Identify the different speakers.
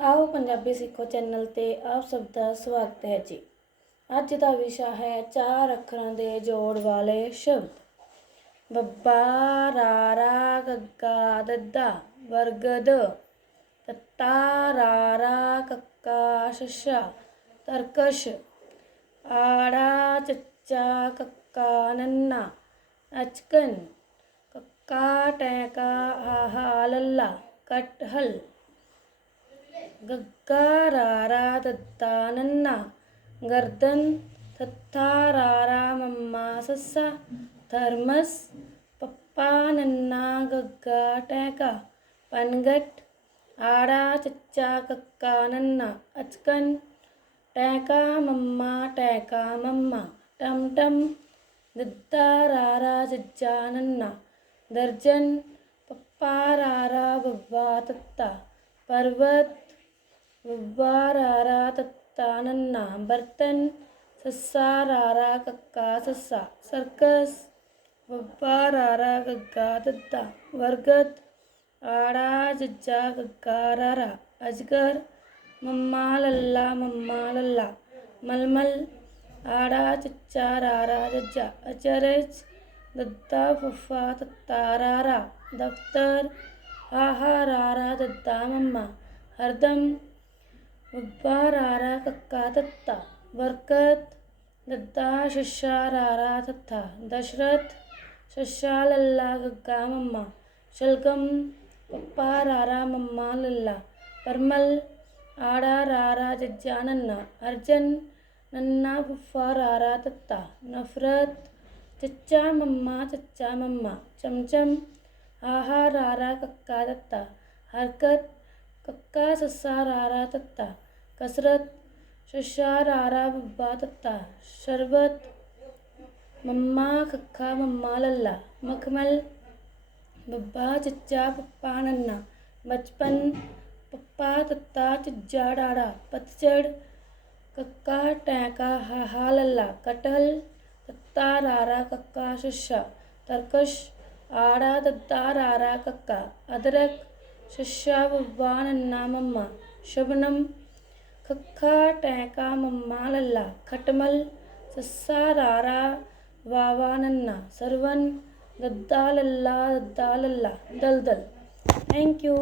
Speaker 1: ਆਓ ਪੰਜਾਬੀ ਸਿੱਖੋ ਚੈਨਲ ਤੇ ਆਪ ਸਭ ਦਾ ਸਵਾਗਤ ਹੈ ਜੀ। ਅੱਜ ਦਾ ਵਿਸ਼ਾ ਹੈ ਚਾਰ ਅੱਖਰਾਂ ਦੇ ਜੋੜ ਵਾਲੇ ਸ਼ਬਦ। ਬੱਬਾ, ਰਾਰਾ, ਗੱਗਾ, ਦੱਦਾ, ਵਰਗਦ, ਤੱਤਾ, ਰਾਰਾ, ਕੱਕਾ, ਸ਼ਸ਼ਾ, ਤਰਕਸ਼, ਆੜਾ, ਚੱਚਾ, ਕੱਕਾ, ਨੰਨਾ, ਅਚਕਨ, ਕੱਕਾ, ਟੈਕਾ, ਆਹਾ, ਲੱਲਾ, ਕਟਹਲ। ਗੱਗਾ ਰਾਰਾ ਦੱਤਾ ਨੰਨਾ, ਗਰਦਨ ਥੱਥਾ ਰਾਰਾ ਮੰਮਾ ਸੱਸਾ ਥਰਮਸ ਪੱਪਾ ਨੰਨਾ ਗੱਗਾ ਟੈਕਾ, ਪਨਗਟ ਆੜਾ ਚੱਚਾ ਕੱਕਾ ਨੰਨਾ, ਅਚਕਨ ਟੈਕਾ ਮੰਮਾ ਟੈਕਾ ਮੰਮਾ ਟਮਟਮ ਦੱਦਾ ਰਾਰਾ ਜੱਜਾ ਨੰਨਾ, ਦਰਜਨ ਪੱਪਾ ਰਾਰਾ ਬੱਬਾ ਤੱਤਾ ਪਰਵਤ ਬੱਬਾ ਰਾਰਾ ਤੱਤਾ ਨੰਨਾ ਬਰਤਨ ਸੱਸਾ ਰਾਰਾ ਕੱਕਾ ਸੱਸਾ ਸਰਕਸ ਬੱਬਾ ਰਾਰਾ ਗੱਗਾ ਦੱਦਾ ਵਰਗਤ ਆੜਾ ਜੱਜਾ ਗੱਗਾ ਰਾਰਾ ਅਜਗਰ ਮੰਮਾ ਲੱਲਾ ਮੰਮਾ ਲੱਲਾ ਮਲਮਲ ਆੜਾ ਚੱਚਾ ਰਾਰਾ ਜੱਜਾ ਅਚਰਜ ਦੱਦਾ ਫੁੱਫਾ ਤੱਤਾ ਰਾਰਾ ਦਫਤਰ ਆਹਾ ਰਾਰਾ ਦੱਦਾ ਮੰਮਾ ਹਰਦਮ ਬੱਬਾ ਰਾਰਾ ਕੱਕਾ ਤੱਤਾ, ਵਰਕਤ ਦੱਦਾ ਸ਼ਸ਼ਾ ਰਾਰਾ ਤੱਥਾ, ਦਸ਼ਰਥ ਸ਼ਸ਼ਾ ਲੱਲਾ ਗੱਗਾ ਮੰਮਾ ਸ਼ਲਕਮ ਪੱਪਾ ਰਾਰਾ ਮੰਮਾ ਲੱਲਾ, ਪਰਮਲ ਆੜਾ ਰਾਰਾ ਜੱਜਾ ਨੰਨਾ, ਅਰਜਨ ਨੰਨਾ ਫੁੱਫਾ ਰਾਰਾ ਤੱਤਾ, ਨਫ਼ਰਤ ਚੱਚਾ ਮੰਮਾ ਚੱਚਾ ਮੰਮਾ, ਚਮਚਮ ਆਹਾ ਰਾਰਾ ਕੱਕਾ ਤੱਤਾ, ਹਰਕਤ ਕੱਕਾ ਸੱਸਾ ਰਾਰਾ ਤੱਤਾ ਕਸਰਤ ਸ਼ਸ਼ਾ ਰਾਰਾ ਬੱਬਾ ਤੱਤਾ ਸ਼ਰਬਤ ਮੰਮਾ ਖੱਖਾ ਮੰਮਾ ਲੱਲਾ ਮਖਮਲ ਬੱਬਾ ਚੱਚਾ ਪੱਪਾ ਨੰਨਾ ਬਚਪਨ ਪੱਪਾ ਤੱਤਾ ਚੱਜਾ ਡਾੜਾ ਪਤਝੜ ਕੱਕਾ ਟੈਂਕਾ ਹਾਹਾ ਲੱਲਾ ਕਟਹਲ ਤੱਤਾ ਰਾਰਾ ਕੱਕਾ ਸ਼ਸ਼ਾ ਤਰਕਸ਼ ਆੜਾ ਤੱਤਾ ਰਾਰਾ, ਕੱਕਾ, ਅਦਰਕ, ਸ਼ਸ਼ਾ ਬੱਬਾ ਨੰਨਾ ਮੰਮਾ, ਸ਼ਬਨਮ ਖੱਖਾ ਟੈਂਕਾ ਮੰਮਾ ਲੱਲਾ, ਖਟਮਲ ਸੱਸਾ ਰਾਰਾ, ਵਾਵਾ ਨੰਨਾ, ਸਰਵਨ ਦੱਦਾ ਲੱਲਾ ਦੱਦਾ ਲੱਲਾ, ਦਲਦਲ। Thank you